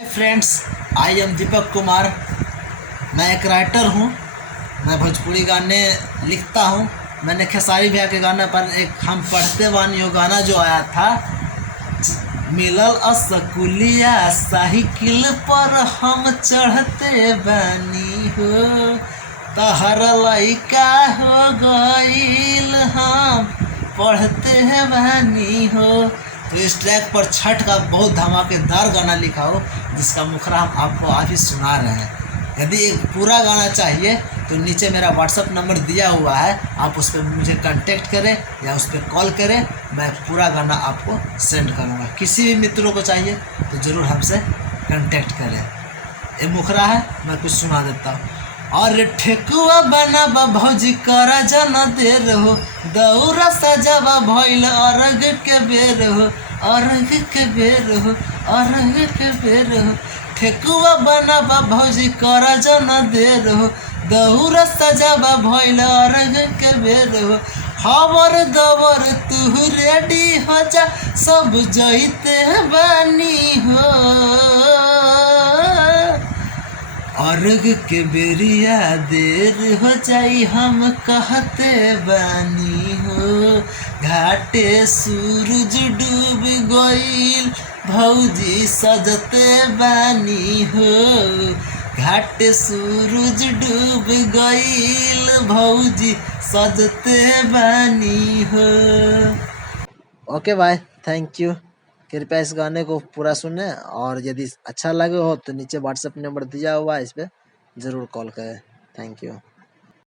Friends, I am Deepak Kumar. मैं एक writer हूँ। मैं भोजपुरी गाने लिखता हूँ। मैंने खेसारी भैया के गाना पर एक हम पढ़ते बानी हो गाना जो आया था, मिलल असकुलिया साइकिल पर हम चढ़ते बानी हो, तहर लइका हो गईल हम पढ़ते बानी हो। तो इस ट्रैक पर छठ का बहुत धमाकेदार गाना लिखा हो, जिसका मुखरा हम आपको अभी सुना रहे हैं। यदि एक पूरा गाना चाहिए तो नीचे मेरा व्हाट्सअप नंबर दिया हुआ है, आप उस पर मुझे कांटेक्ट करें या उस पर कॉल करें। मैं पूरा गाना आपको सेंड करूँगा। किसी भी मित्रों को चाहिए तो ज़रूर हमसे कांटेक्ट करें। ये मुखरा है, मैं कुछ सुना देता हूँ। और ठेकुआ बनाबा भौजी करा जना देर हो, दौरा सजावा भइल अरग के बेर हो, अरग के बेर हो, अरग के बेर हो। ठेकुआ बनाबा भौजी करा जना देर हो, दौरा सजावा भइल अरग के बेर हो। खबर दबर तू रेडी हो जा, सब जइते बानी हो। अर्घ के बेरिया देर हो जाई हम कहते बानी हो, घाटे सूरज डूब गईल भौजी सजते बानी हो, घाटे सूरज डूब गईल भौजी सजते बानी हो। Okay bye, thank you. कृपया इस गाने को पूरा सुने, और यदि अच्छा लगे हो तो नीचे व्हाट्सएप नंबर दिया हुआ है, इस पर ज़रूर कॉल करें। Thank you.